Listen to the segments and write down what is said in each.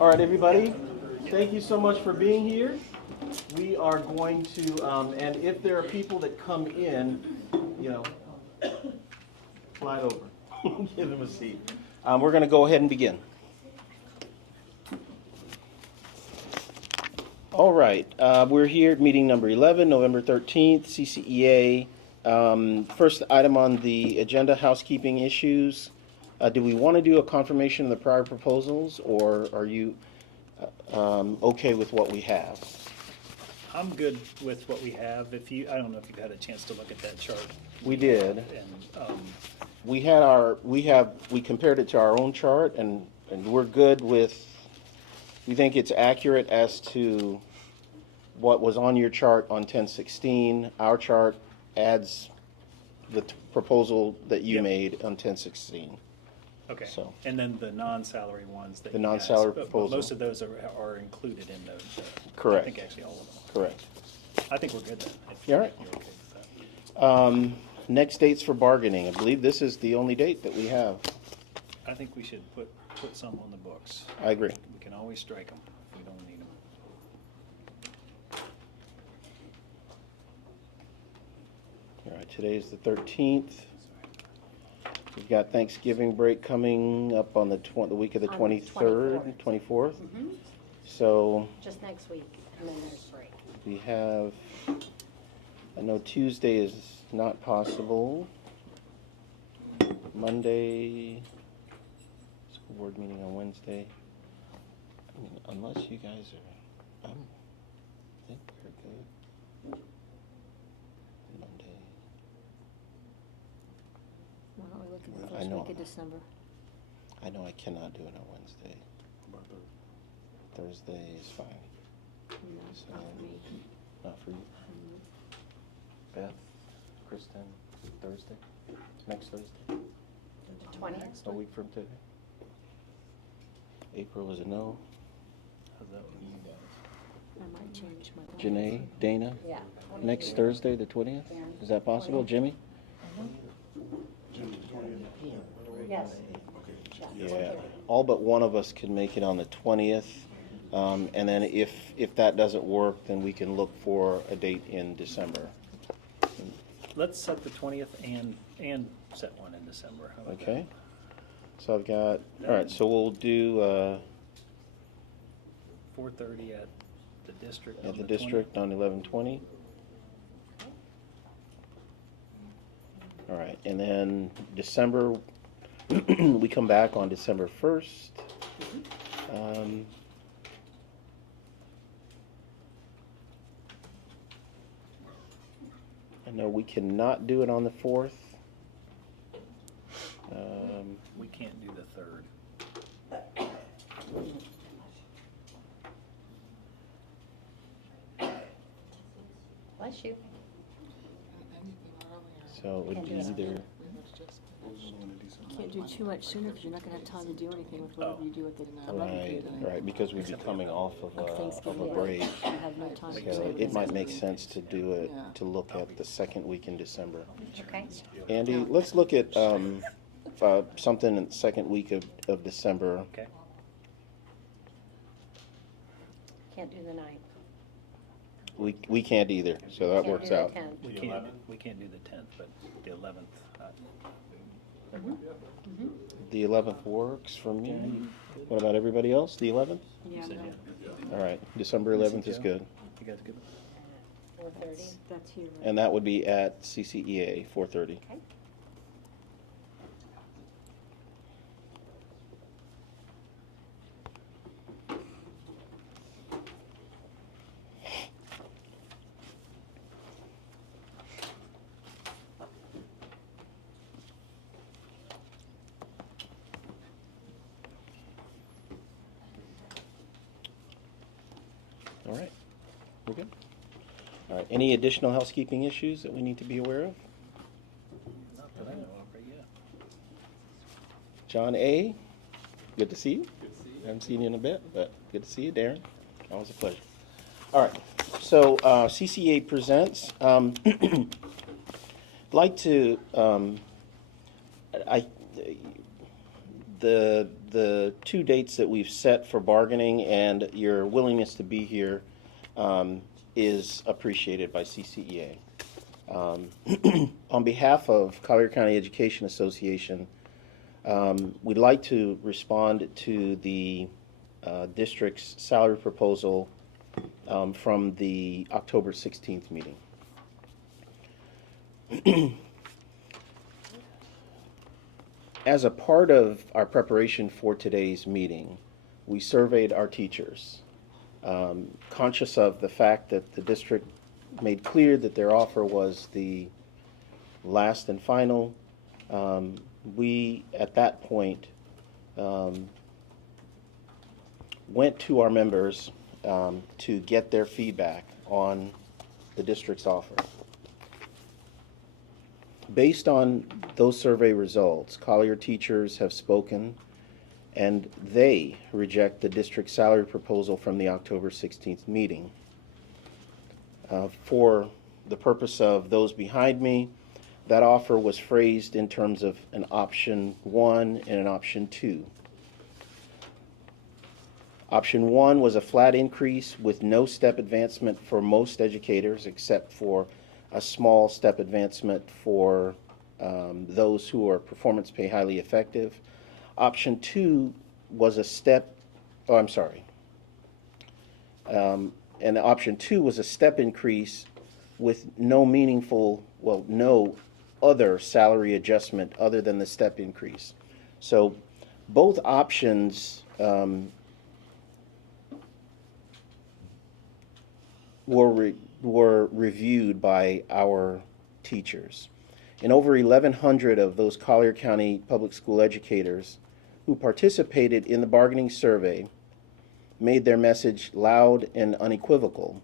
All right, everybody, thank you so much for being here. We are going to, and if there are people that come in, you know, slide over, give them a seat. We're going to go ahead and begin. All right, we're here at meeting number 11, November 13th, CCEA. First item on the agenda, housekeeping issues. Do we want to do a confirmation of the prior proposals, or are you okay with what we have? I'm good with what we have. I don't know if you've had a chance to look at that chart. We did. And We compared it to our own chart, and we're good with, we think it's accurate as to what was on your chart on 1016. Our chart adds the proposal that you Yep. made on 1016. okay. So- And then the non-salary ones that The you guys- non-salary but proposal. most of those are included in those. Correct. I think actually all of them. Correct. I think we're good then. If You all right? You're okay with that. Next dates for bargaining. I believe this is the only date that we have. I think we should put some on the books. I agree. We can always strike them if we don't need them. All right, today's the 13th. We've got Thanksgiving break coming up on the week of the On the 23rd, 24th. So Just next week, and then there's break. we have, I know Tuesday is not possible. Monday, school board meeting on Wednesday. I mean, unless you guys are, I think we're good. Monday. Why don't we look at the I first know. week of December? I know I cannot do it on Wednesday. Thursday is fine. No, So- not for me. Not for you. Beth, Kristen, Thursday? Next Thursday? The 20th? A week from today? April is a no. How's that with you guys? I might change my. Janae, Dana? Yeah. Next Thursday, the 20th? Is that possible? Jimmy? Yes. Yeah. All but one of us can make it on the 20th. And then if that doesn't work, then we can look for a date in December. Let's set the 20th and set one in December. How about that? Okay? So I've got, all right, so we'll do 4:30 at the district. at on the 20th. district on 11/20. All right, and then December, we come back on December 1st. I know we cannot do it on the 4th. We can't do the 3rd. Bless you. So it would be either, Can't do too much sooner because you're not gonna have time to do anything with whatever you do at the 11th. right, because we'd be coming off of Of a Thanksgiving. break. You have no time to do So anything. it might make sense to do it, to look at the second week in December. Okay. Andy, let's look at something in the second week of December. Okay. Can't do the 9th. We can't either, so that Can't works do the out. 10th. We can't do the 10th, but the 11th. The 11th works for me. What about everybody else? The 11th? Yeah, said no, yeah. All right, December 11th is good. You guys good? 4:30. that's here. Right? And that would be at CCEA, 4:30. Okay. All right, we're good. All right, any additional housekeeping issues that we need to be aware of? Not that I know of right yet. John A., good to see you. Good to see you. I haven't seen you in a bit, but good to see you, Darren. Always a pleasure. All right, so CCA presents. Like to, the two dates that we've set for bargaining and your willingness to be here is appreciated by CCEA. On behalf of Collier County Education Association, we'd like to respond to the district's salary proposal from the October 16th meeting. As a part of our preparation for today's meeting, we surveyed our teachers, conscious of the fact that the district made clear that their offer was the last and final. We, at that point, went to our members to get their feedback on the district's offer. Based on those survey results, Collier teachers have spoken, and they reject the district salary proposal from the October 16th meeting. For the purpose of those behind me, that offer was phrased in terms of an option 1 and an option 2. Option 1 was a flat increase with no step advancement for most educators, except for a small step advancement for those who are performance pay highly effective. Option 2 was a step, and option 2 was a step increase with no meaningful, no other salary adjustment other than the step increase. So both options were reviewed by our teachers. And over 1,100 of those Collier County public school educators who participated in the bargaining survey made their message loud and unequivocal.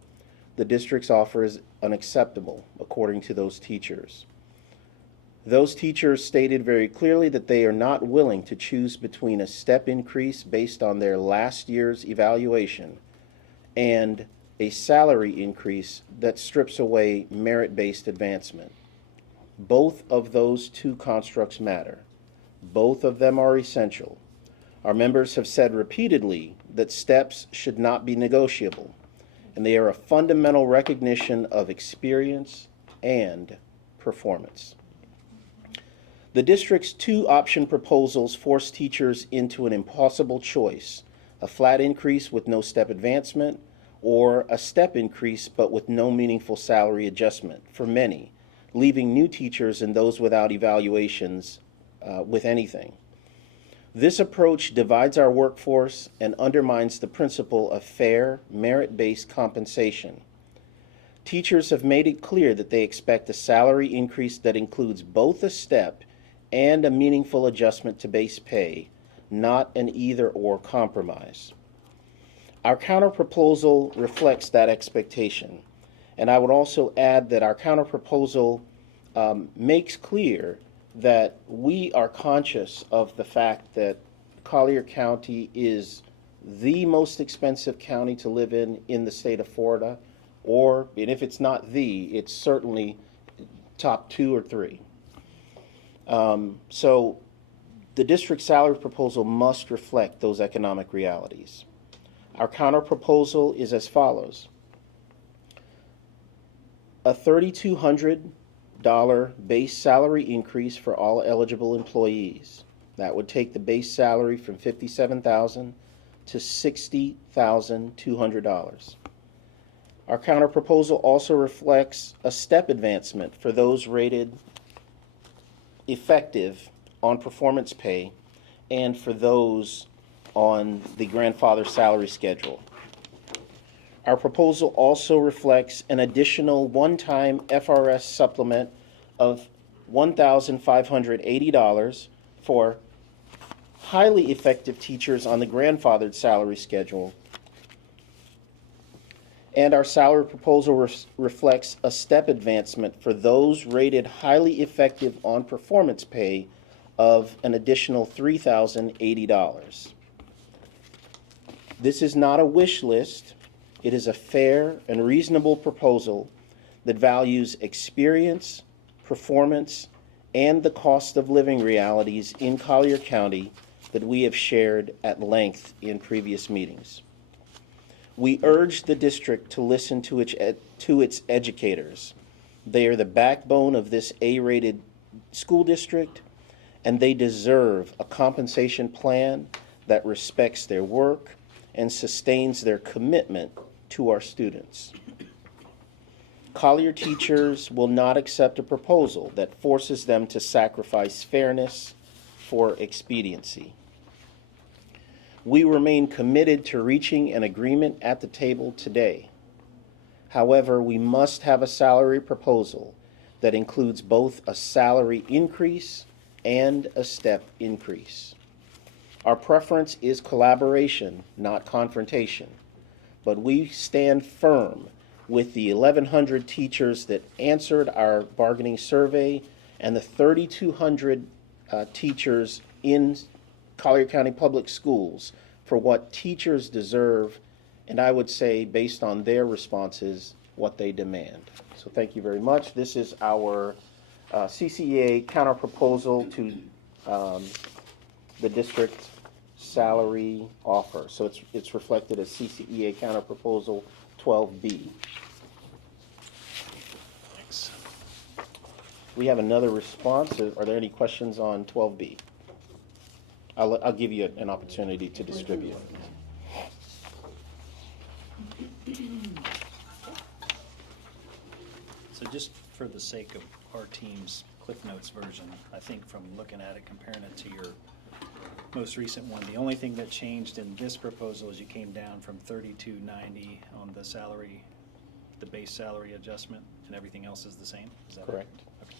The district's offer is unacceptable, according to those teachers. Those teachers stated very clearly that they are not willing to choose between a step increase based on their last year's evaluation and a salary increase that strips away merit-based advancement. Both of those two constructs matter. Both of them are essential. Our members have said repeatedly that steps should not be negotiable, and they are a fundamental recognition of experience and performance. The district's two option proposals force teachers into an impossible choice: a flat increase with no step advancement, or a step increase but with no meaningful salary adjustment for many, leaving new teachers and those without evaluations with anything. This approach divides our workforce and undermines the principle of fair, merit-based compensation. Teachers have made it clear that they expect a salary increase that includes both a step and a meaningful adjustment to base pay, not an either-or compromise. Our counterproposal reflects that expectation, and I would also add that our counterproposal makes clear that we are conscious of the fact that Collier County is the most expensive county to live in the state of Florida, and if it's not it's certainly top 2 or 3. So the district salary proposal must reflect those economic realities. Our counterproposal is as follows: a $3,200 base salary increase for all eligible employees. That would take the base salary from $57,000 to $60,200. Our counterproposal also reflects a step advancement for those rated effective on performance pay and for those on the grandfather salary schedule. Our proposal also reflects an additional one-time FRS supplement of $1,580 for highly effective teachers on the grandfathered salary schedule. And our salary proposal reflects a step advancement for those rated highly effective on performance pay of an additional $3,080. This is not a wish list. It is a fair and reasonable proposal that values experience, performance, and the cost of living realities in Collier County that we have shared at length in previous meetings. We urge the district to listen to its educators. They are the backbone of this A-rated school district, and they deserve a compensation plan that respects their work and sustains their commitment to our students. Collier teachers will not accept a proposal that forces them to sacrifice fairness for expediency. We remain committed to reaching an agreement at the table today. However, we must have a salary proposal that includes both a salary increase and a step increase. Our preference is collaboration, not confrontation, but we stand firm with the 1,100 teachers that answered our bargaining survey and the 3,200 teachers in Collier County Public Schools for what teachers deserve, and I would say, based on their responses, what they demand. So thank you very much. This is our CCEA counter proposal to the district salary offer. So it's reflected as CCEA counter proposal 12B. Thanks. We have another response. Are there any questions on 12B? I'll give you an opportunity to distribute. So just for the sake of our team's Cliff Notes version, I think from looking at it, comparing it to your most recent one, the only thing that changed in this proposal is you came down from 3290 on the salary, the base salary adjustment, and everything else is the same? Is that Correct. Okay.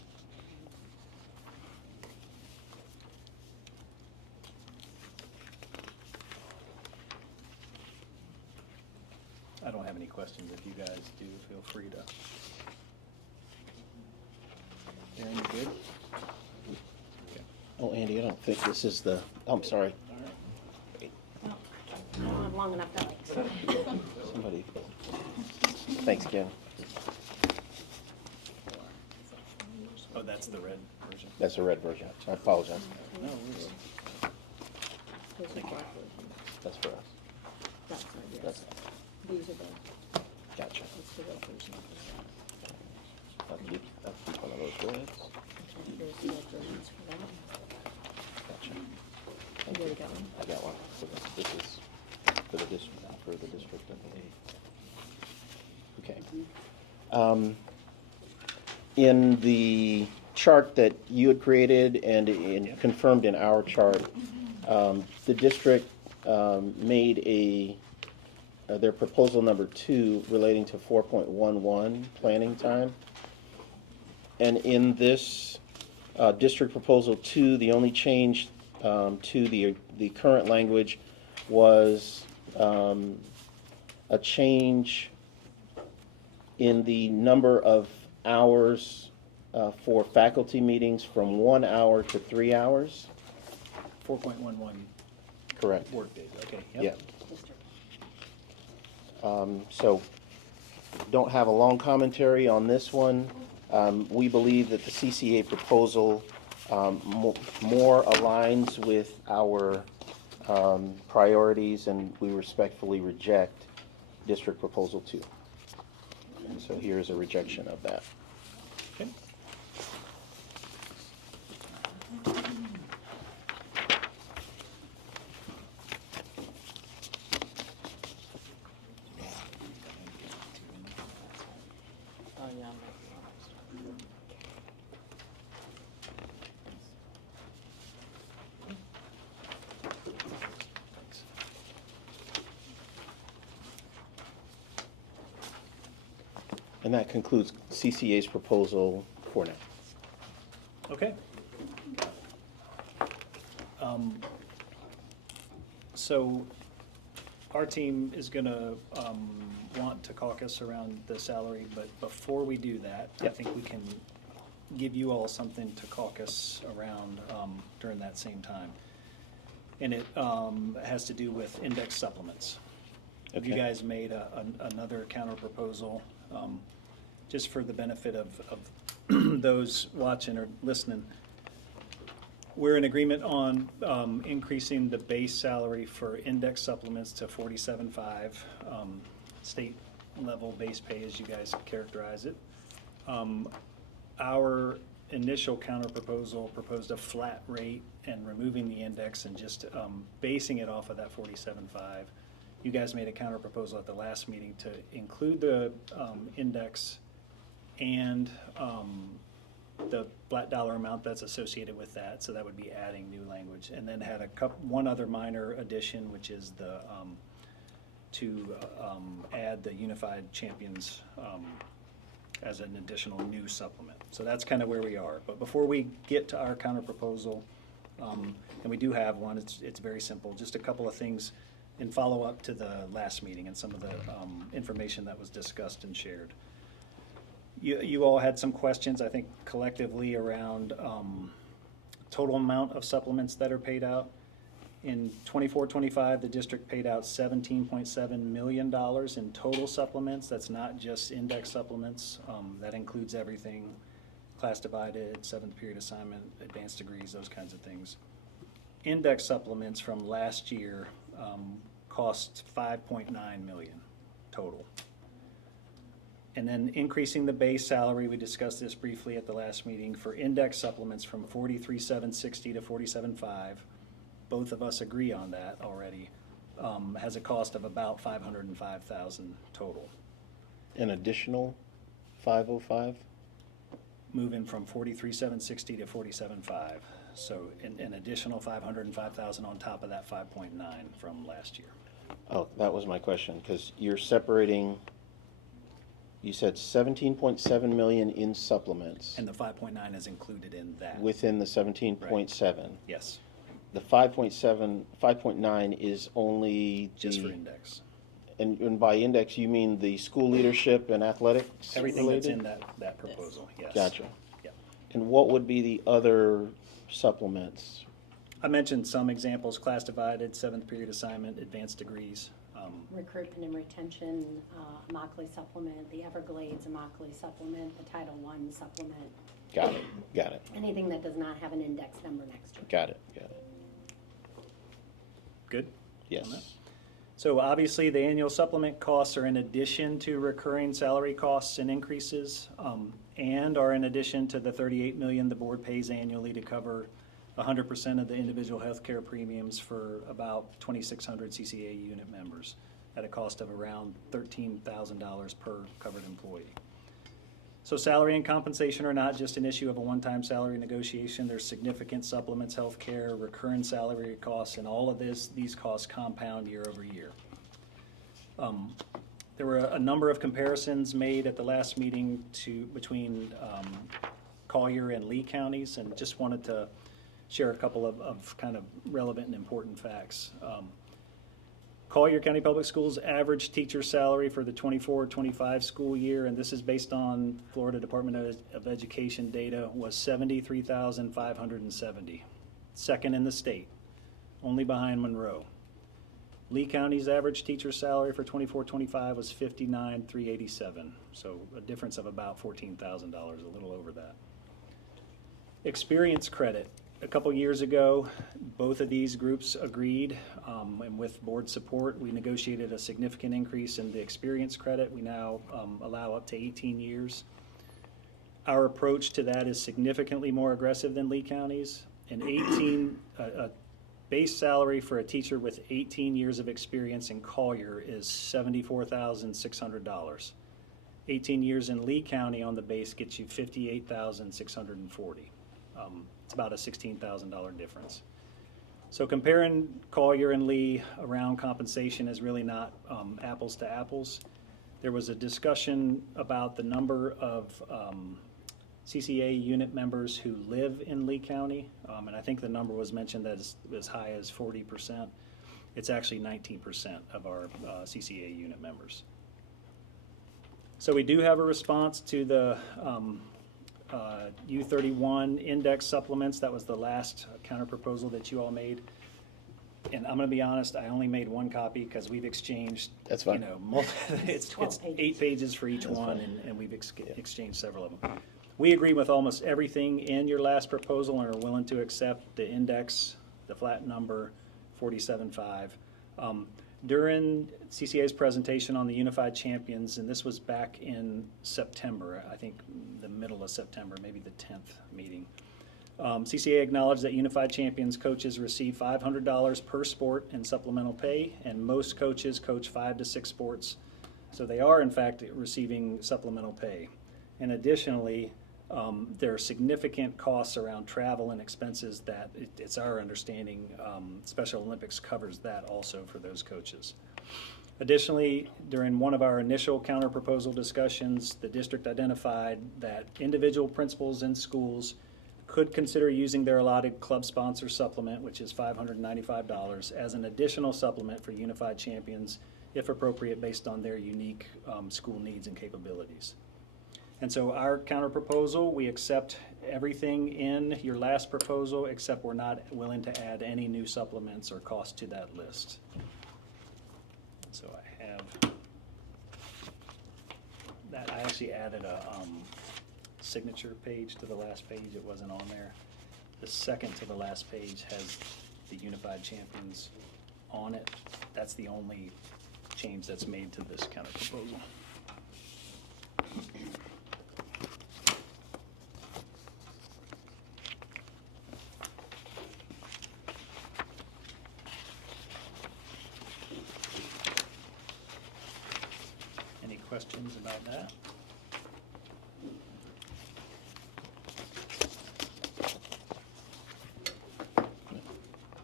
I don't have any questions. If you guys do, feel free to. Aaron, you good? Okay. Oh, Andy, I don't think this is the, I'm sorry. I don't have long enough legs. Somebody. Thanks, Ken. Oh, that's the red version. That's a red version. I apologize. No, worries. That's for us. That's not yours. That's, These are the, gotcha. that's the red version. I'll keep one of those reds. Okay, there's the red versions for that. Gotcha. You already got one? I got one. So this is for the district, I believe. Okay. In the chart that you had created and confirmed in our chart, the district made their proposal number 2 relating to 4.11 planning time. And in this district proposal 2, the only change to the current language was a change in the number of hours for faculty meetings from 1 hour to 3 hours. 4.11 Correct. work days. Okay. Yeah. Yep. So don't have a long commentary on this one. We believe that the CCA proposal more aligns with our priorities, and we respectfully reject district proposal 2. And so here's a rejection of that. Okay. Oh, yeah. And that concludes CCA's proposal for now. Okay. So our team is gonna want to caucus around the salary, but before we do that, I Yep. think we can give you all something to caucus around during that same time. And it has to do with index supplements. You Okay. guys made another counter proposal, just for the benefit of those watching or listening. We're in agreement on increasing the base salary for index supplements to 47.5, state level base pay as you guys characterize it. Our initial counter proposal proposed a flat rate and removing the index and just basing it off of that 47.5. You guys made a counter proposal at the last meeting to include the index and the flat dollar amount that's associated with that, so that would be adding new language, and then had one other minor addition, which is the to add the Unified Champions as an additional new supplement. So that's kind of where we are. But before we get to our counter proposal, and we do have one, it's very simple, just a couple of things in follow up to the last meeting and some of the information that was discussed and shared. You all had some questions, I think, collectively around total amount of supplements that are paid out. In 24-25, the district paid out $17.7 million in total supplements. That's not just index supplements. That includes everything, class divided, 7th period assignment, advanced degrees, those kinds of things. Index supplements from last year cost $5.9 million total. And then increasing the base salary, we discussed this briefly at the last meeting, for index supplements from $43,760 to $47,500. Both of us agree on that already. Has a cost of about $505,000 total. An additional 505? Moving from $43,760 to $47,500. So an additional $505,000 on top of that 5.9 from last year. Oh, that was my question, because you're separating, you said 17.7 million in supplements And the 5.9 is included in that. within the 17.7. Yes, The 5.9 is only just for the, index. and by index, you mean the school leadership and athletics Everything that's related? in that proposal, yes. Gotcha. Yeah. And what would be the other supplements? I mentioned some examples: class divided, 7th period assignment, advanced degrees. Recruitment and retention, Immokalee supplement, the Everglades Immokalee supplement, the Title I supplement, Got it, got it, anything that does not have an index number next to it. got it, got it. Good? Yes. So obviously, the annual supplement costs are in addition to recurring salary costs and increases, and are in addition to the $38 million the board pays annually to cover 100% of the individual healthcare premiums for about 2,600 CCEA unit members at a cost of around $13,000 per covered employee. So salary and compensation are not just an issue of a one-time salary negotiation. There's significant supplements, healthcare, recurring salary costs, and all of these costs compound year over year. There were a number of comparisons made at the last meeting between Collier and Lee counties, and just wanted to share a couple of kind of relevant and important facts. Collier County Public Schools average teacher salary for the 24-25 school year, and this is based on Florida Department of Education data, was $73,570, second in the state, only behind Monroe. Lee County's average teacher salary for 24-25 was $59,387, so a difference of about $14,000, a little over that. Experience credit. A couple years ago, both of these groups agreed, and with board support, we negotiated a significant increase in the experience credit. We now allow up to 18 years. Our approach to that is significantly more aggressive than Lee County's. A base salary for a teacher with 18 years of experience in Collier is $74,600. 18 years in Lee County on the base gets you $58,640. It's about a $16,000 difference. So comparing Collier and Lee around compensation is really not apples to apples. There was a discussion about the number of CCEA unit members who live in Lee County, and I think the number was mentioned as high as 40%. It's actually 19% of our CCEA unit members. So we do have a response to the U31 index supplements. That was the last counter proposal that you all made. And I'm going to be honest, I only made one copy because we've exchanged, That's fine. it's 12 pages. 8 pages for each That's one, fine. and we've exchanged several of them. We agree with almost everything in your last proposal and are willing to accept the index, the flat number, 47.5. During CCA's presentation on the Unified Champions, and this was back in September, I think the middle of September, maybe the 10th meeting, CCA acknowledged that Unified Champions coaches receive $500 per sport in supplemental pay, and most coaches coach 5 to 6 sports, so they are in fact receiving supplemental pay. And additionally, there are significant costs around travel and expenses that it's our understanding Special Olympics covers that also for those coaches. Additionally, during one of our initial counterproposal discussions, the district identified that individual principals in schools could consider using their allotted club sponsor supplement, which is $595, as an additional supplement for Unified Champions, if appropriate, based on their unique school needs and capabilities. And so our counterproposal, we accept everything in your last proposal, except we're not willing to add any new supplements or costs to that list. So I have that. I actually added a signature page to the last page. It wasn't on there. The second to the last page has the Unified Champions on it. That's the only change that's made to this counterproposal. Any questions about that?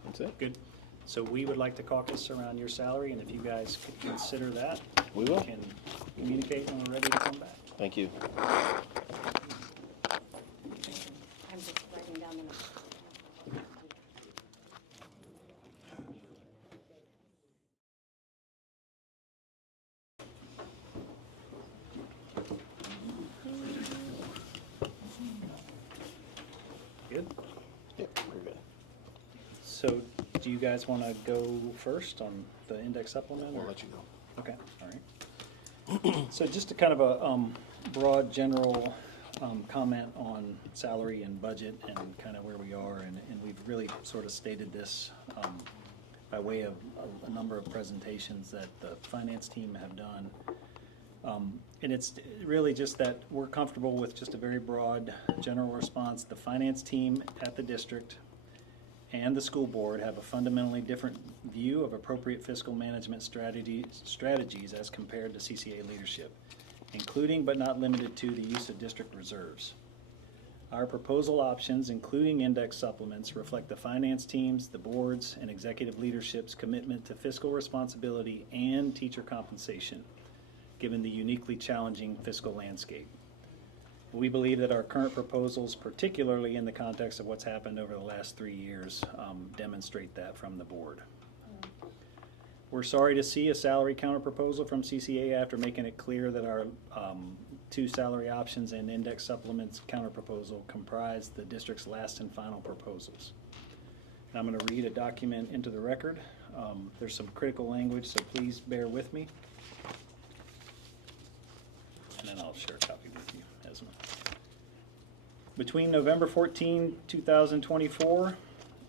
That's it. Good. So we would like to caucus around your salary, and if you guys could consider that, We will. can communicate when we're ready to come back. Thank you. I'm just writing down the numbers. Good. Yep, we're good. So do you guys want to go first on the index supplement? We'll or- let you go. Okay, all right. So just a kind of a broad, general comment on salary and budget and kind of where we are, and we've really sort of stated this by way of a number of presentations that the finance team have done. And it's really just that we're comfortable with just a very broad, general response. The finance team at the district and the school board have a fundamentally different view of appropriate fiscal management strategies as compared to CCA leadership, including but not limited to the use of district reserves. Our proposal options, including index supplements, reflect the finance teams, the boards, and executive leadership's commitment to fiscal responsibility and teacher compensation, given the uniquely challenging fiscal landscape. We believe that our current proposals, particularly in the context of what's happened over the last 3 years, demonstrate that from the board. We're sorry to see a salary counterproposal from CCA after making it clear that our 2 salary options and index supplements counterproposal comprise the district's last and final proposals. And I'm going to read a document into the record. There's some critical language, so please bear with me. And then I'll share a copy with you, Esma. Between November 14, 2024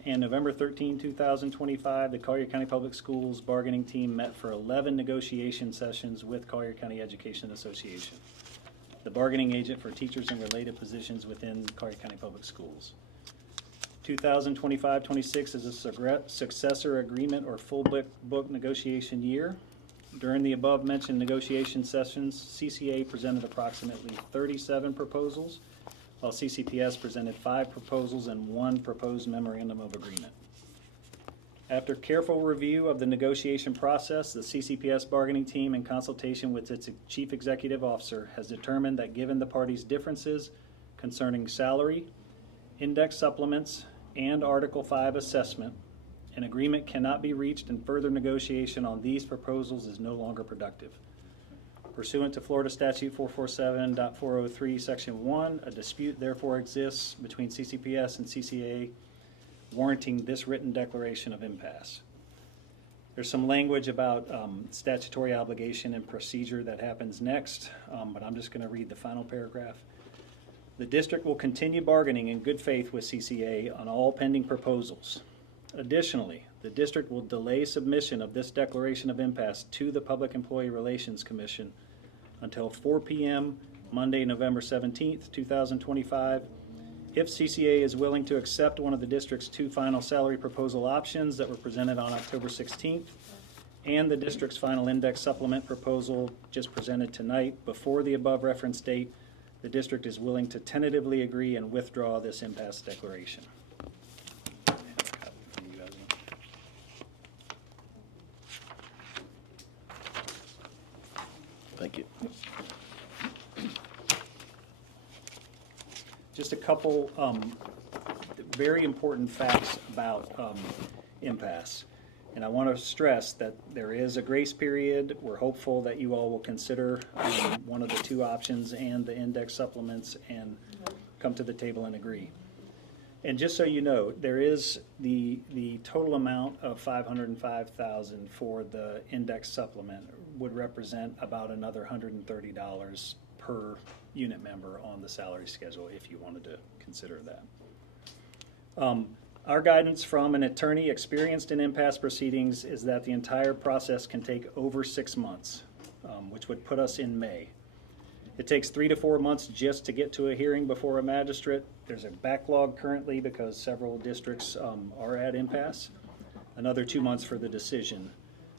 and November 13, 2025, the Collier County Public Schools bargaining team met for 11 negotiation sessions with Collier County Education Association, the bargaining agent for teachers and related positions within Collier County Public Schools. 2025-26 is a successor agreement or full book negotiation year. During the above-mentioned negotiation sessions, CCA presented approximately 37 proposals, while CCPS presented 5 proposals and 1 proposed memorandum of agreement. After careful review of the negotiation process, the CCPS bargaining team, in consultation with its chief executive officer, has determined that given the parties' differences concerning salary, index supplements, and Article 5 assessment, an agreement cannot be reached and further negotiation on these proposals is no longer productive. Pursuant to Florida Statute 447.403, Section 1, a dispute therefore exists between CCPS and CCA warranting this written declaration of impasse. There's some language about statutory obligation and procedure that happens next, but I'm just going to read the final paragraph. The district will continue bargaining in good faith with CCA on all pending proposals. Additionally, the district will delay submission of this declaration of impasse to the Public Employee Relations Commission until 4 p.m. Monday, November 17th, 2025. If CCA is willing to accept one of the district's two final salary proposal options that were presented on October 16th, and the district's final index supplement proposal just presented tonight before the above reference date, the district is willing to tentatively agree and withdraw this impasse declaration. I have a copy for you guys. Thank you. Just a couple very important facts about impasse. And I want to stress that there is a grace period. We're hopeful that you all will consider one of the two options and the index supplements and come to the table and agree. And just so you know, there is the total amount of $505,000 for the index supplement would represent about another $130 per unit member on the salary schedule if you wanted to consider that. Our guidance from an attorney experienced in impasse proceedings is that the entire process can take over 6 months, which would put us in May. It takes 3 to 4 months just to get to a hearing before a magistrate. There's a backlog currently because several districts are at impasse. Another 2 months for the decision.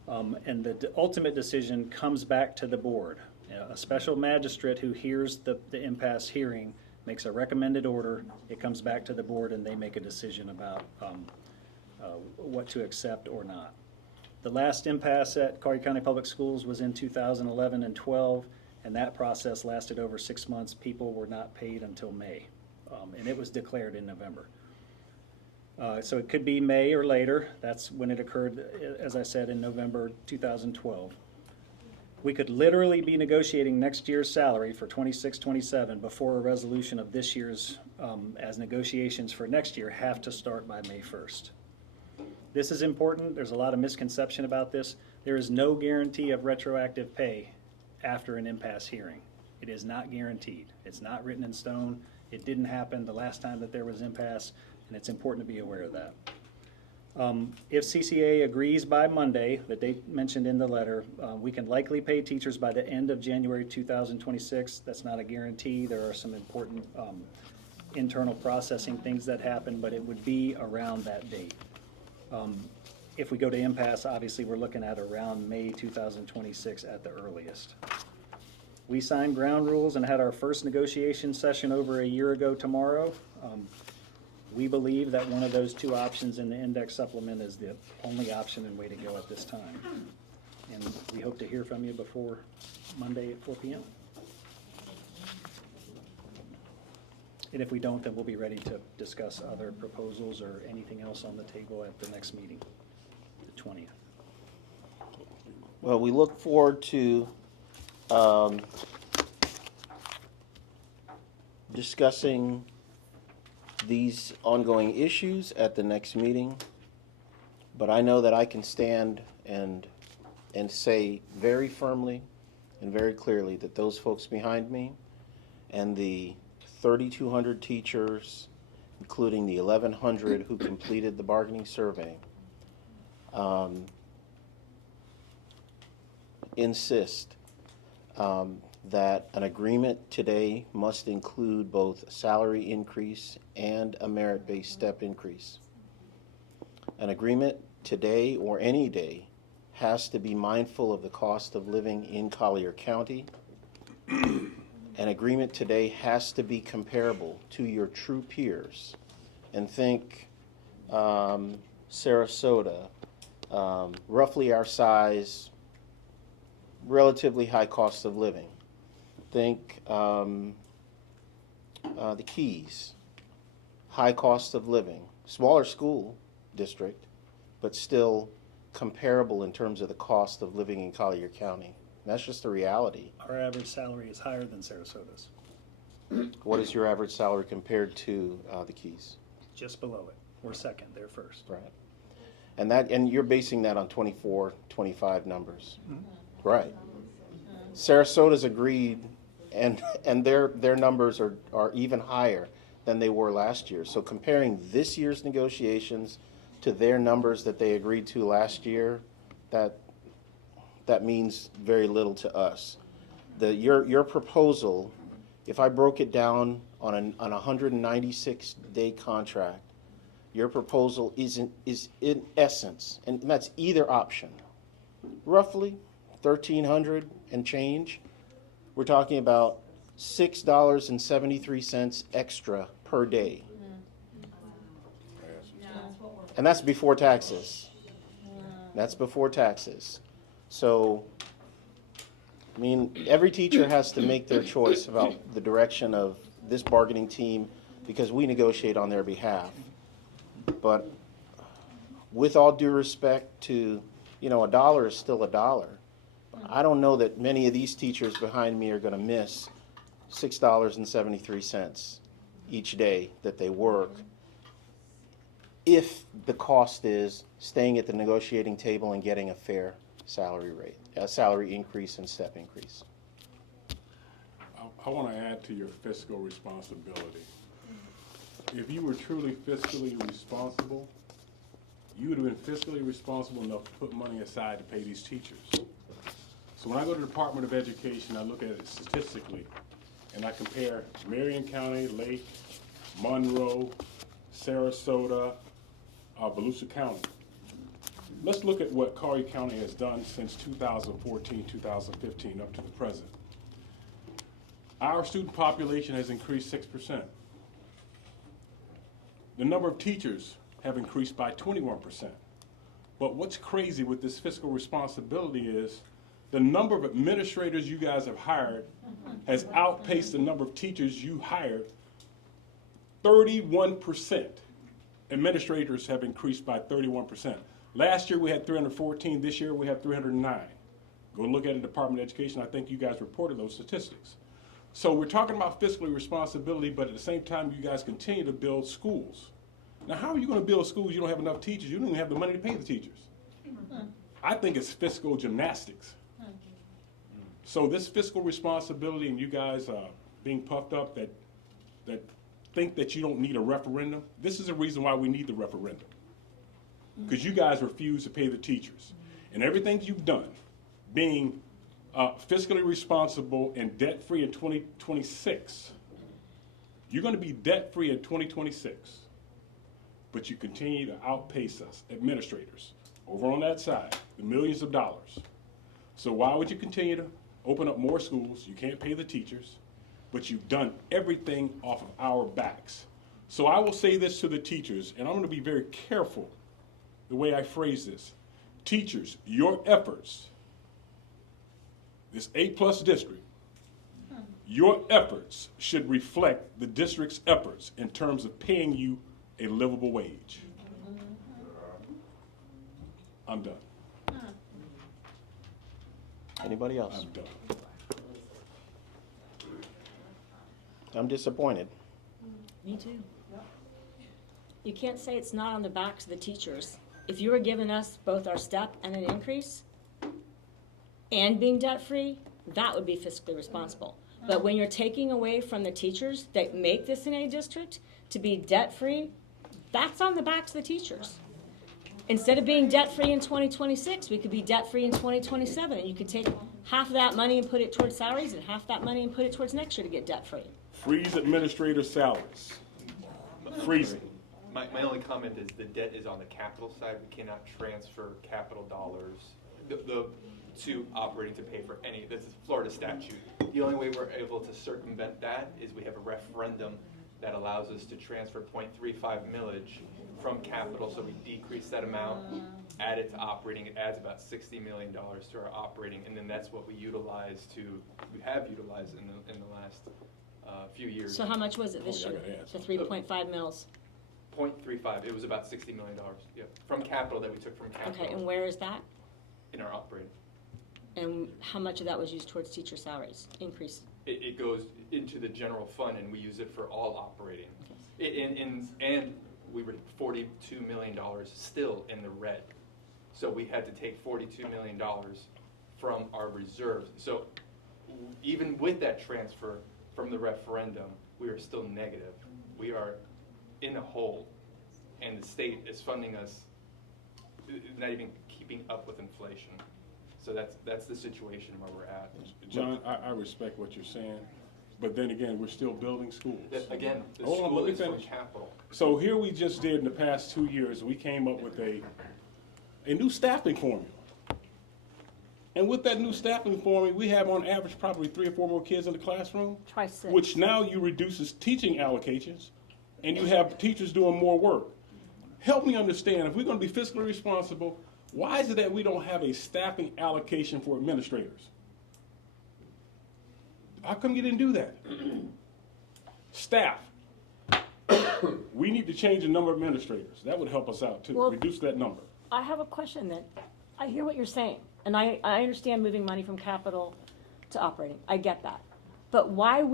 And the ultimate decision comes back to the board. A special magistrate who hears the impasse hearing makes a recommended order, it comes back to the board, and they make a decision about what to accept or not. The last impasse at Collier County Public Schools was in 2011 and 12, and that process lasted over 6 months. People were not paid until May, and it was declared in November. So it could be May or later. That's when it occurred, as I said, in November 2012. We could literally be negotiating next year's salary for 26-27 before a resolution of this year's, as negotiations for next year have to start by May 1st. This is important. There's a lot of misconception about this. There is no guarantee of retroactive pay after an impasse hearing. It is not guaranteed. It's not written in stone. It didn't happen the last time that there was impasse, and it's important to be aware of that. If CCA agrees by Monday, the date mentioned in the letter, we can likely pay teachers by the end of January 2026. That's not a guarantee. There are some important internal processing things that happen, but it would be around that date. If we go to impasse, obviously we're looking at around May 2026 at the earliest. We signed ground rules and had our first negotiation session over a year ago tomorrow. We believe that one of those two options in the index supplement is the only option and way to go at this time. And we hope to hear from you before Monday at 4 p.m. And if we don't, then we'll be ready to discuss other proposals or anything else on the table at the next meeting, the 20th. Well, we look forward to discussing these ongoing issues at the next meeting, but I know that I can stand and say very firmly and very clearly that those folks behind me and the 3,200 teachers, including the 1,100 who completed the bargaining survey, insist that an agreement today must include both a salary increase and a merit-based step increase. An agreement today or any day has to be mindful of the cost of living in Collier County. An agreement today has to be comparable to your true peers. And think Sarasota, roughly our size, relatively high cost of living. Think the Keys, high cost of living, smaller school district, but still comparable in terms of the cost of living in Collier County. And that's just the reality. Our average salary is higher than Sarasota's, What is your average salary compared to the Keys? just below it. We're second, they're first. Right. And you're basing that on 24, 25 numbers. Right. Sarasota's agreed and their numbers are even higher than they were last year. So comparing this year's negotiations to their numbers that they agreed to last year, that means very little to us. Your proposal, if I broke it down on a 196-day contract, your proposal is in essence, and that's either option, roughly 1,300 and change. We're talking about $6.73 extra per day. And that's before taxes. That's before taxes. So, I mean, every teacher has to make their choice about the direction of this bargaining team because we negotiate on their behalf. But with all due respect to, a dollar is still a dollar. I don't know that many of these teachers behind me are going to miss $6.73 each day that they work if the cost is staying at the negotiating table and getting a fair salary rate, a salary increase and step increase. I want to add to your fiscal responsibility. If you were truly fiscally responsible, you would have been fiscally responsible enough to put money aside to pay these teachers. So when I go to the Department of Education, I look at it statistically, and I compare Marion County, Lake, Monroe, Sarasota, Volusia County. Let's look at what Collier County has done since 2014, 2015, up to the present. Our student population has increased 6%. The number of teachers have increased by 21%. But what's crazy with this fiscal responsibility is the number of administrators you guys have hired has outpaced the number of teachers you hired. 31%. Administrators have increased by 31%. Last year we had 314, this year we have 309. Go look at the Department of Education, I think you guys reported those statistics. So we're talking about fiscal responsibility, but at the same time you guys continue to build schools. Now how are you going to build schools? You don't have enough teachers, you don't even have the money to pay the teachers. I think it's fiscal gymnastics. So this fiscal responsibility and you guys being puffed up that think that you don't need a referendum, this is the reason why we need the referendum. Because you guys refuse to pay the teachers. And everything you've done, being fiscally responsible and debt-free in 2026, you're going to be debt-free in 2026. But you continue to outpace us, administrators, over on that side, the millions of dollars. So why would you continue to open up more schools? You can't pay the teachers, but you've done everything off of our backs. So I will say this to the teachers, and I'm going to be very careful the way I phrase this. Teachers, your efforts, this A+ district, your efforts should reflect the district's efforts in terms of paying you a livable wage. I'm done. Anybody else? I'm done. I'm disappointed. Me too. You can't say it's not on the backs of the teachers. If you were giving us both our step and an increase and being debt-free, that would be fiscally responsible. But when you're taking away from the teachers that make this an A district to be debt-free, that's on the backs of the teachers. Instead of being debt-free in 2026, we could be debt-free in 2027, and you could take half of that money and put it towards salaries and half that money and put it towards next year to get debt-free. Freeze administrator salaries. Freezing. My only comment is the debt is on the capital side. We cannot transfer capital dollars to operating to pay for any. This is Florida statute. The only way we're able to circumvent that is we have a referendum that allows us to transfer 0.35 millage from capital, so we decrease that amount, add it to operating. It adds about $60 million to our operating, and then that's what we have utilized in the last few years. So how much was it this Oh, year? yeah, yeah. The 3.5 mils. 0.35. It was about $60 million. Yeah, from capital that we took from capital. Okay, and where is that? In our operating. And how much of that was used towards teacher salaries increase? It goes into the general fund, and we use it for all operating. And we were $42 million still in the red. So we had to take $42 million from our reserves. So even with that transfer from the referendum, we are still negative. We are in a hole, and the state is funding us, not even keeping up with inflation. So that's the situation where we're at. John, I respect what you're saying, but then again, we're still building schools. Again, the Hold on, school let me is from finish. capital. So here we just did in the past 2 years, we came up with a new staffing formula. And with that new staffing formula, we have on average probably 3 or 4 more kids in the classroom. Try 6. Which now you reduces teaching allocations, and you have teachers doing more work. Help me understand, if we're gonna be fiscally responsible, why is it that we don't have a staffing allocation for administrators? How come you didn't do that? Staff. We need to change the number of administrators. That would help us out too, Well- reduce that number. I have a question then. I hear what you're saying, and I understand moving money from capital to operating. I get that. But why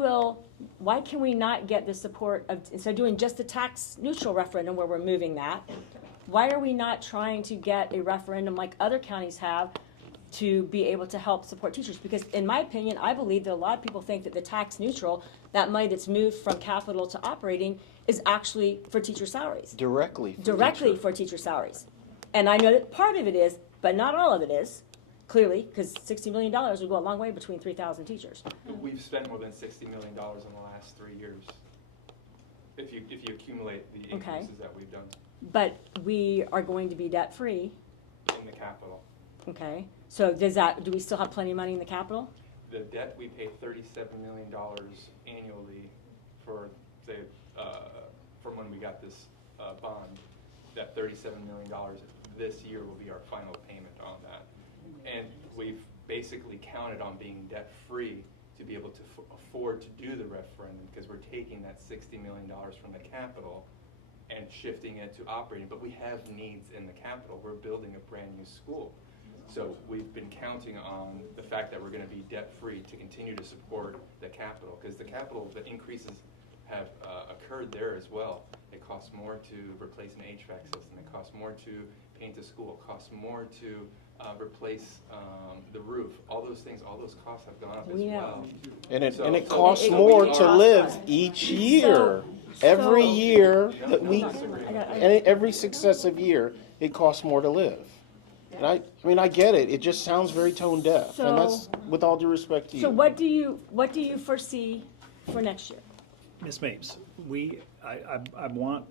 can we not get the support of, instead of doing just a tax neutral referendum where we're moving that, why are we not trying to get a referendum like other counties have to be able to help support teachers? Because in my opinion, I believe that a lot of people think that the tax neutral, that money that's moved from capital to operating, is actually for teacher salaries. Directly. For teacher salaries. And I know that part of it is, but not all of it is, clearly, because $60 million would go a long way between 3,000 teachers. We've spent more than $60 million in the last 3 years. If you accumulate the Okay. increases that we've done But we are going to be debt-free, in the capital. okay? So do we still have plenty of money in the capital? The debt, we pay $37 million annually for, say, from when we got this bond. That $37 million this year will be our final payment on that. And we've basically counted on being debt-free to be able to afford to do the referendum, because we're taking that $60 million from the capital and shifting it to operating. But we have needs in the capital. We're building a brand new school. So we've been counting on the fact that we're going to be debt-free to continue to support the capital, because the capital, the increases have occurred there as well. It costs more to replace an HVAC system. It costs more to paint a school. It costs more to replace the roof. All those things, all those costs have gone up as We know. well. And it, So- and it so costs we more are- to live each year. Every year that we, and every successive year, it costs more to live. And I mean, I get it. It just sounds very tone deaf, and that's with all due respect to you. So what do you foresee for next year? Ms. Mapes, I want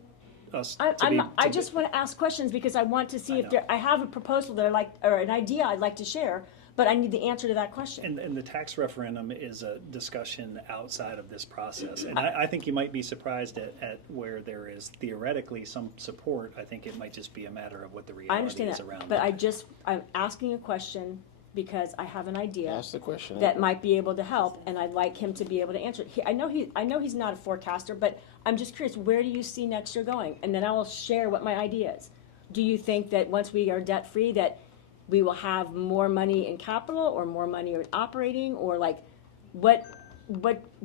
us to be. I just want to ask questions because I want to see if I have a proposal that I like, or an idea I'd like to share, but I need the answer to that question. And the tax referendum is a discussion outside of this process. And I think you might be surprised at where there is theoretically some support. I think it might just be a matter of what the I reality understand is that, around but it. I'm asking a question because I have an idea Ask the question. that might be able to help, and I'd like him to be able to answer it. I know he's not a forecaster, but I'm just curious, where do you see next year going? And then I will share what my idea is. Do you think that once we are debt-free that we will have more money in capital or more money in operating, or like, what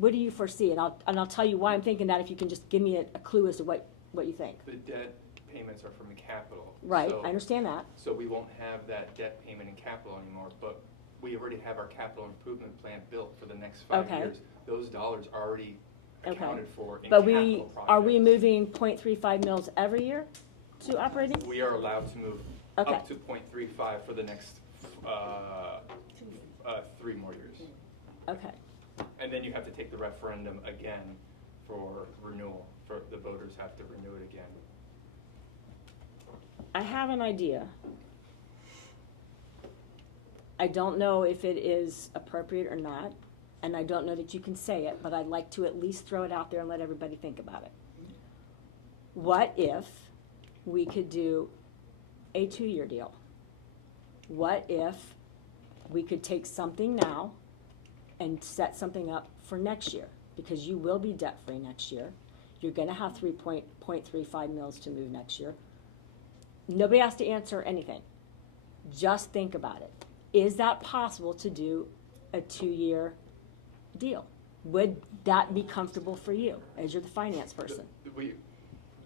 do you foresee? And I'll tell you why I'm thinking that if you can just give me a clue as to what you think. The debt payments are from the capital. Right, So- I understand that. So we won't have that debt payment in capital anymore, but we already have our capital improvement plan built for the next 5 Okay. years. Those dollars are already Okay. accounted for in But capital projects. are we moving 0.35 mils every year to operating? We are allowed to move Okay. up to 0.35 for the next 3 more years. Okay. And then you have to take the referendum again for renewal, for the voters have to renew it again. I have an idea. I don't know if it is appropriate or not, and I don't know that you can say it, but I'd like to at least throw it out there and let everybody think about it. What if we could do a 2-year deal? What if we could take something now and set something up for next year? Because you will be debt-free next year. You're gonna have 3.35 mils to move next year. Nobody has to answer anything. Just think about it. Is that possible to do a 2-year deal? Would that be comfortable for you as you're the finance person?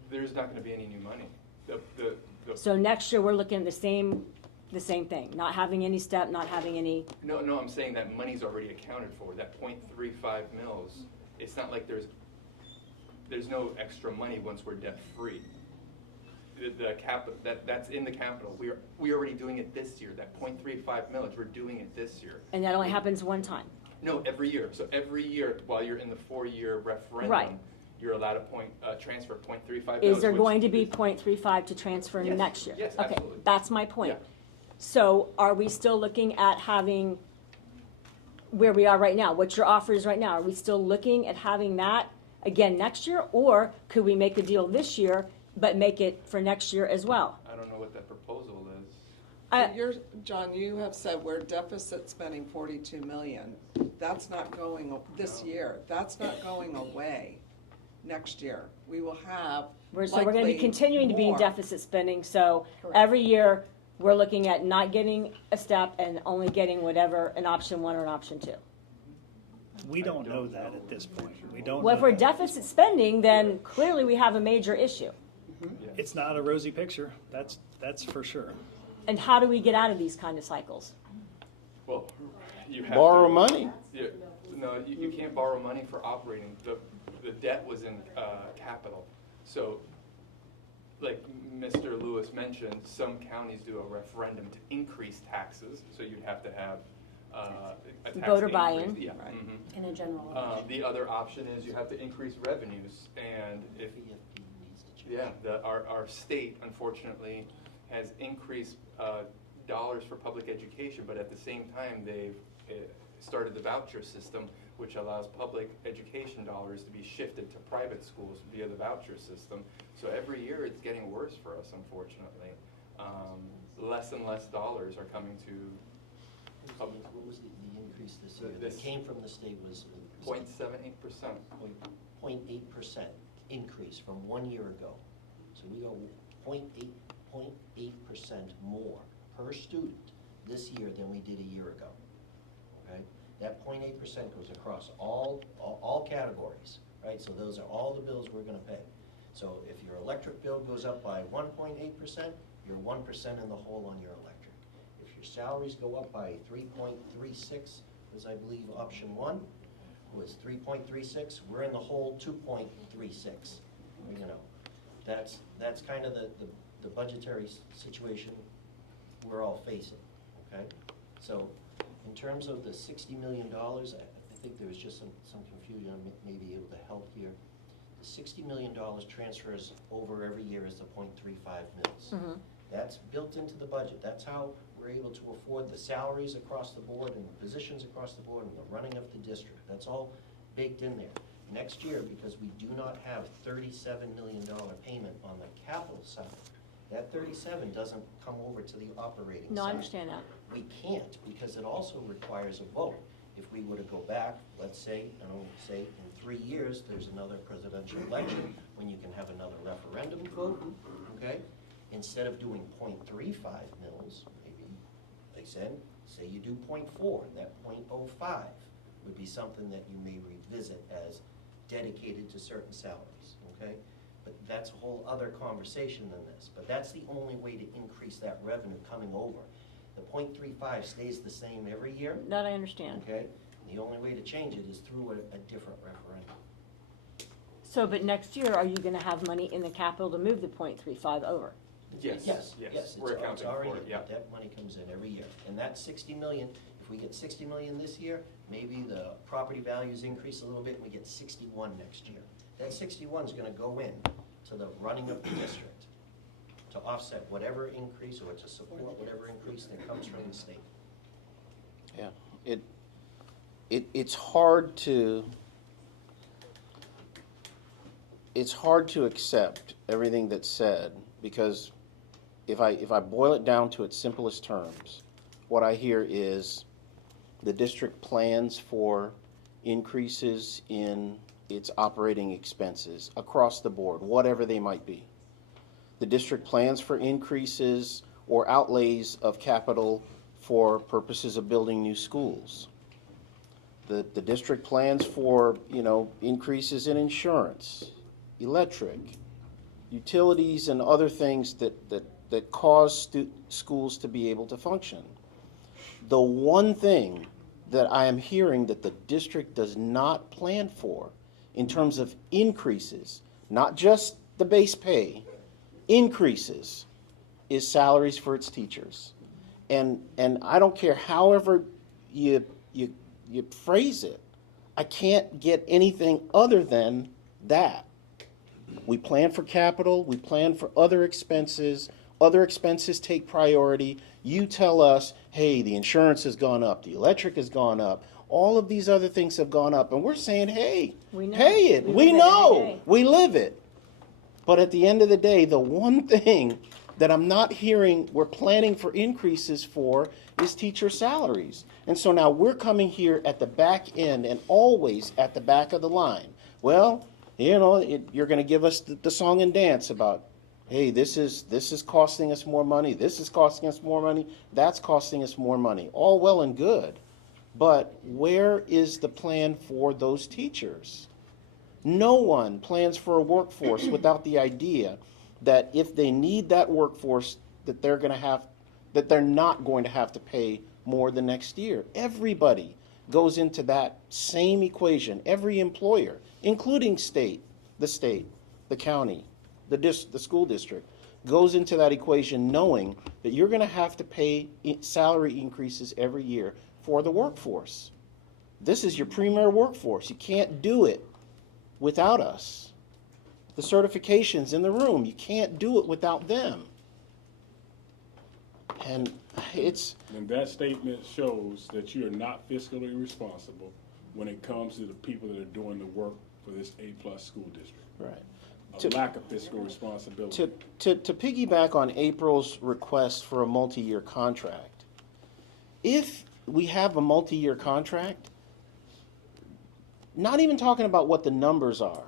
There's not gonna be any new money. So next year, we're looking at the same the same thing, not having any step, not having any, No, I'm saying that money's already accounted for, that 0.35 mils. It's not like there's no extra money once we're debt-free. That's in the capital. We're already doing it this year, that 0.35 millage, we're doing it this year. and that only happens one time. No, every year. So every year, while you're in the 4-year referendum, Right. you're allowed to transfer 0.35 Is there which going to be is- 0.35 to transfer Yes, next year? yes, Okay, absolutely. that's my point. Yeah. So are we still looking at having, where we are right now, what your offer is right now, are we still looking at having that again next year? Or could we make a deal this year, but make it for next year as well? I don't know what that proposal is. John, you have said we're deficit spending 42 million. That's not going, this year, that's not going away next year. We will have So we're gonna be likely continuing to be in more. deficit spending, so Correct. every year, we're looking at not getting a step and only getting whatever an option 1 or an option 2. We don't know that at this point. We don't Well, if know we're that. deficit spending, then clearly we have a major issue. It's not a rosy picture, that's for sure. And how do we get out of these kind of cycles? Well, you have Borrow to, money. No, you can't borrow money for operating. The debt was in capital. So, like Mr. Lewis mentioned, some counties do a referendum to increase taxes, so you'd have to have a tax Voter increase. buy-in. Yeah. Right. Mhm. In a general election. The other option is you have to increase revenues, and if, yeah, our state unfortunately has increased dollars for public education, but at the same time, they've started the voucher system, which allows public education dollars to be shifted to private schools via the voucher system. So every year, it's getting worse for us, unfortunately. Less and less dollars are coming to What was the increase this year? This- That came from the state was 0.78%. 0.8% increase from 1 year ago. So we go 0.8% more per student this year than we did a year ago. Okay? That 0.8% goes across all categories, right? So those are all the bills we're gonna pay. So if your electric bill goes up by 1.8%, you're 1% in the hole on your electric. If your salaries go up by 3.36, was I believe option 1, was 3.36, we're in the hole 2.36. You know, that's kind of the budgetary situation we're all facing, okay? So in terms of the $60 million, I think there was just some confusion, I may be able to help here. The $60 million transfers over every year as the 0.35 mils. That's built into the budget. That's how we're able to afford the salaries across the board and the positions across the board and the running of the district. That's all baked in there. Next year, because we do not have $37 million payment on the capital side, that 37 doesn't come over to the operating side. No, I understand that. We can't, because it also requires a vote. If we were to go back, let's say, say in 3 years, there's another presidential election, when you can have another referendum vote, okay? Instead of doing 0.35 mils, maybe, like I said, say you do 0.4, that 0.05 would be something that you may revisit as dedicated to certain salaries, okay? But that's a whole other conversation than this. But that's the only way to increase that revenue coming over. The 0.35 stays the same every year, That I understand. okay? The only way to change it is through a different referendum. So, but next year, are you gonna have money in the capital to move the 0.35 over? Yes, Yes, we're it's accounting already, for it, yeah. that money comes in every year. And that 60 million, if we get 60 million this year, maybe the property values increase a little bit and we get 61 next year. That 61 is gonna go in to the running of the district to offset whatever increase or to support whatever increase that comes from the state. Yeah, it's hard to accept everything that's said, because if I boil it down to its simplest terms, what I hear is the district plans for increases in its operating expenses across the board, whatever they might be. The district plans for increases or outlays of capital for purposes of building new schools. The district plans for, increases in insurance, electric, utilities, and other things that that cause schools to be able to function. The one thing that I am hearing that the district does not plan for in terms of increases, not just the base pay, increases, is salaries for its teachers. And I don't care however you phrase it, I can't get anything other than that. We plan for capital, we plan for other expenses take priority. You tell us, hey, the insurance has gone up, the electric has gone up, all of these other things have gone up, and we're saying, hey, We know. pay it, We we live it every know, day. we live it. But at the end of the day, the one thing that I'm not hearing we're planning for increases for is teacher salaries. And so now we're coming here at the back end and always at the back of the line. Well, you're going to give us the song and dance about, hey, this is costing us more money, this is costing us more money, that's costing us more money. All well and good. But where is the plan for those teachers? No one plans for a workforce without the idea that if they need that workforce, that they're not going to have to pay more the next year. Everybody goes into that same equation. Every employer, including the county, the school district, goes into that equation knowing that you're going to have to pay salary increases every year for the workforce. This is your premier workforce. You can't do it without us. The certifications in the room, you can't do it without them. And And that statement shows that you are not fiscally responsible when it comes to the people that are doing the work for this A+ school district. right. A lack of fiscal responsibility. To piggyback on April's request for a multi-year contract, if we have a multi-year contract, not even talking about what the numbers are,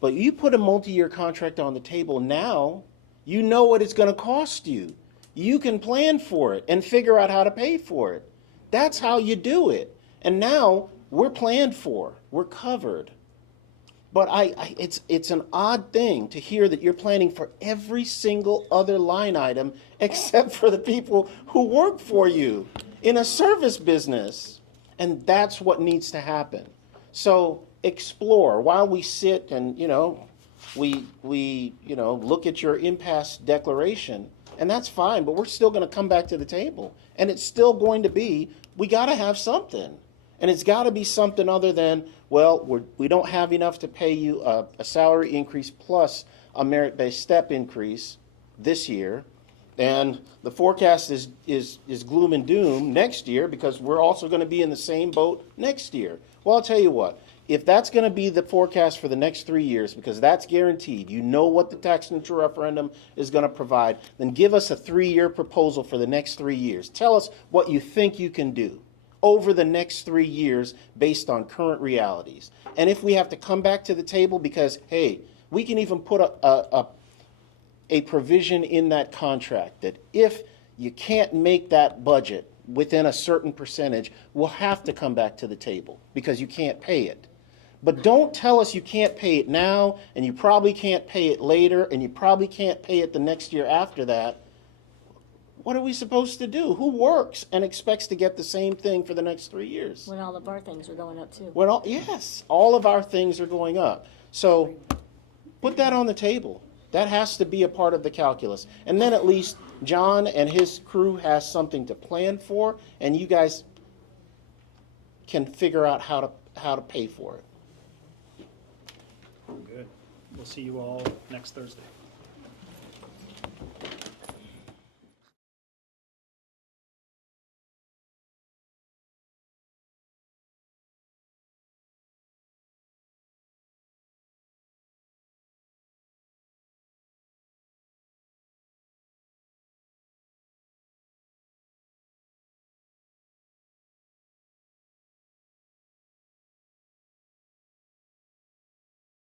but you put a multi-year contract on the table now, you know what it's going to cost you. You can plan for it and figure out how to pay for it. That's how you do it. And now we're planned for, we're covered. But it's an odd thing to hear that you're planning for every single other line item except for the people who work for you in a service business. And that's what needs to happen. So explore while we sit and, we look at your impasse declaration, and that's fine, but we're still going to come back to the table. And it's still going to be, we got to have something. And it's got to be something other than, well, we don't have enough to pay you a salary increase plus a merit-based step increase this year. And the forecast is gloom and doom next year because we're also going to be in the same boat next year. Well, I'll tell you what, if that's going to be the forecast for the next 3 years, because that's guaranteed, you know what the tax neutral referendum is going to provide, then give us a 3-year proposal for the next 3 years. Tell us what you think you can do over the next 3 years based on current realities. And if we have to come back to the table because, hey, we can even put a provision in that contract that if you can't make that budget within a certain percentage, we'll have to come back to the table because you can't pay it. But don't tell us you can't pay it now, and you probably can't pay it later, and you probably can't pay it the next year after that. What are we supposed to do? Who works and expects to get the same thing for the next 3 years? When all of our things are going up too. Well, yes, all of our things are going up. So put that on the table. That has to be a part of the calculus. And then at least John and his crew has something to plan for, and you guys can figure out how to pay for it. Good. We'll see you all next Thursday.